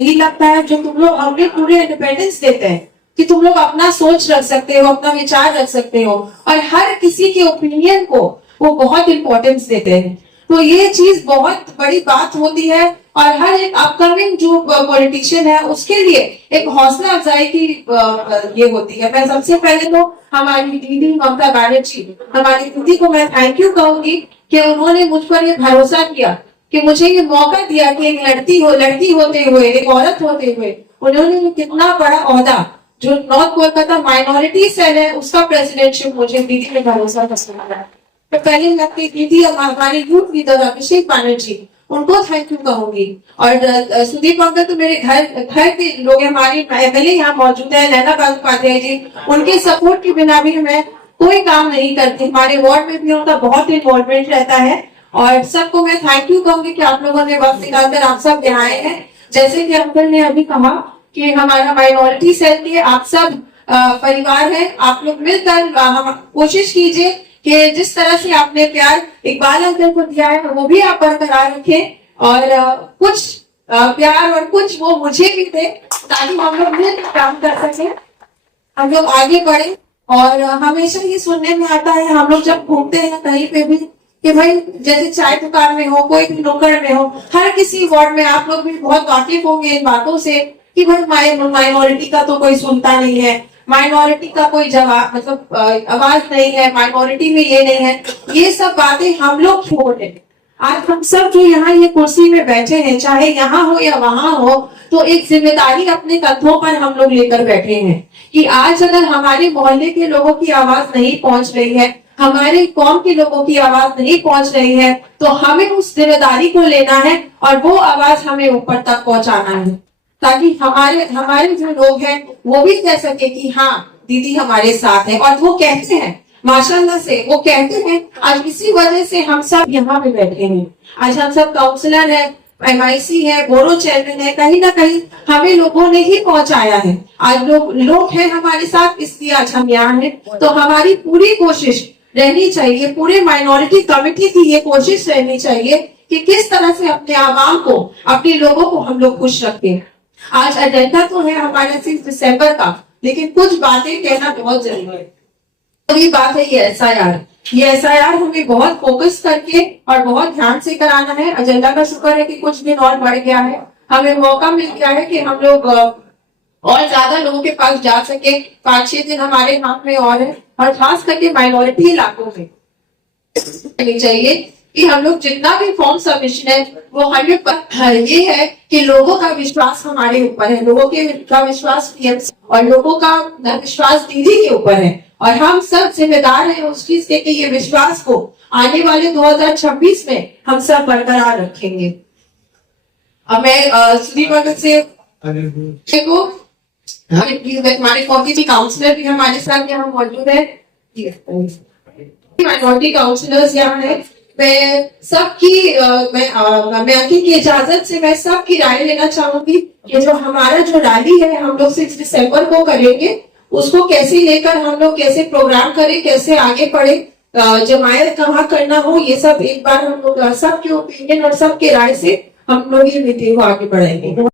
यही लगता है जो तुम लोग हमें पूरे इंडिपेंडेंस देते हैं कि तुम लोग अपना सोच रख सकते हो, अपना विचार रख सकते हो और हर किसी के ओपिनियन को वो बहुत इंपॉर्टेंस देते हैं। तो ये चीज बहुत बड़ी बात होती है और हर एक अपकमिंग जो पॉलिटिशियन है उसके लिए एक हौसला अफजाई की ये होती है। मैं सबसे पहले तो हमारी दीदी ममता बनर्जी, हमारी दीदी को मैं थैंक यू कहूंगी कि उन्होंने मुझ पर ये भरोसा किया कि मुझे ये मौका दिया कि एक लड़की होते हुए, एक औरत होते हुए उन्होंने कितना बड़ा ओहदा जो नॉर्थ कोलकाता माइनॉरिटी सेल है उसका प्रेसिडेंटशिप मुझे दीदी ने भरोसा दिया। तो पहले लगती दीदी हमारे यूथ लीडर अभिषेक बनर्जी, उनको थैंक यू कहूंगी। और सुदीप अंकल तो मेरे घर के लोग, हमारी एमएलए यहाँ मौजूद है नैना बंदोपाध्याय जी, उनके सपोर्ट के बिना भी मैं कोई काम नहीं करती। हमारे वार्ड में भी उनका बहुत इन्वॉल्वमेंट रहता है और सबको मैं थैंक यू कहूंगी कि आप लोगों ने वक्त निकालकर आप सब यहाँ आए हैं। जैसे कि अंकल ने अभी कहा कि हमारा माइनॉरिटी सेल के आप सब परिवार है, आप लोग मिलकर हम कोशिश कीजिए कि जिस तरह से आपने प्यार इकबाल अंकल को दिया है वो भी आप बरकरार रखें और कुछ प्यार और कुछ वो मुझे भी दे ताकि हम लोग मिलकर काम कर सके, हम लोग आगे बढ़े। और हमेशा ये सुनने में आता है हम लोग जब घूमते हैं कहीं पे भी कि भाई जैसे चाय दुकान में हो, कोई भी नुक्कड़ में हो, हर किसी वार्ड में आप लोग भी बहुत वाकिफ होंगे इन बातों से कि भाई माइनॉरिटी का तो कोई सुनता नहीं है, माइनॉरिटी का कोई जवाब मतलब आवाज नहीं है, माइनॉरिटी में ये नहीं है। ये सब बातें हम लोग छोड़ हैं। आज हम सब जो यहाँ ये कुर्सी में बैठे हैं, चाहे यहाँ हो या वहां हो, तो एक जिम्मेदारी अपने कंधों पर हम लोग लेकर बैठे हैं कि आज अगर हमारे मोहल्ले के लोगों की आवाज नहीं पहुंच रही है, हमारे कौम के लोगों की आवाज नहीं पहुंच रही है, तो हमें उस जिम्मेदारी को लेना है और वो आवाज हमें ऊपर तक पहुंचाना है ताकि हमारे जो लोग हैं वो भी कह सके कि हाँ दीदी हमारे साथ है। और वो कहते हैं माशाल्लाह से, वो कहते हैं। आज इसी वजह से हम सब यहाँ पे बैठे हैं। आज हम सब काउंसलर है, MIC है, बोरो चेयरमैन है, कहीं ना कहीं हमें लोगों ने ही पहुंचाया है। आज लोग हैं हमारे साथ, इसलिए आज हम यहाँ हैं। तो हमारी पूरी कोशिश रहनी चाहिए, पूरे माइनॉरिटी कमेटी की ये कोशिश रहनी चाहिए कि किस तरह से अपने आवाम को, अपने लोगों को हम लोग खुश रखें। आज एजेंडा तो है हमारे 6 दिसंबर का, लेकिन कुछ बातें कहना बहुत जरूरी है। ये बात है ये SIR हमें बहुत फोकस करके और बहुत ध्यान से कराना है। एजेंडा का शुक्र है कि कुछ दिन और बढ़ गया है, हमें मौका मिल गया है कि हम लोग और ज्यादा लोगों के पास जा सके। 5-6 दिन हमारे हाथ में और है और खास करके माइनॉरिटी इलाकों में चाहिए कि हम लोग जितना भी फॉर्म सबमिशन है वो 100% ये है कि लोगों का विश्वास हमारे ऊपर है, लोगों का विश्वास PM और लोगों का विश्वास दीदी के ऊपर है और हम सब जिम्मेदार हैं उस चीज के कि ये विश्वास को आने वाले 2026 में हम सब बरकरार रखेंगे। अब मैं सुदीप अंकल से को हमारे कॉपी काउंसलर भी हमारे साथ यहाँ मौजूद है, माइनॉरिटी काउंसलर्स यहाँ है। मैं सबकी मैं अंकित की इजाजत से मैं सबकी राय लेना चाहूंगी कि जो हमारा जो रैली है हम लोग 6 दिसंबर को करेंगे, उसको कैसे लेकर हम लोग कैसे प्रोग्राम करें, कैसे आगे बढ़े, जमायत कहाँ करना हो, ये सब एक बार हम लोग सबके ओपिनियन और सबके राय से हम लोग ये मीटिंग को आगे बढ़ाएंगे।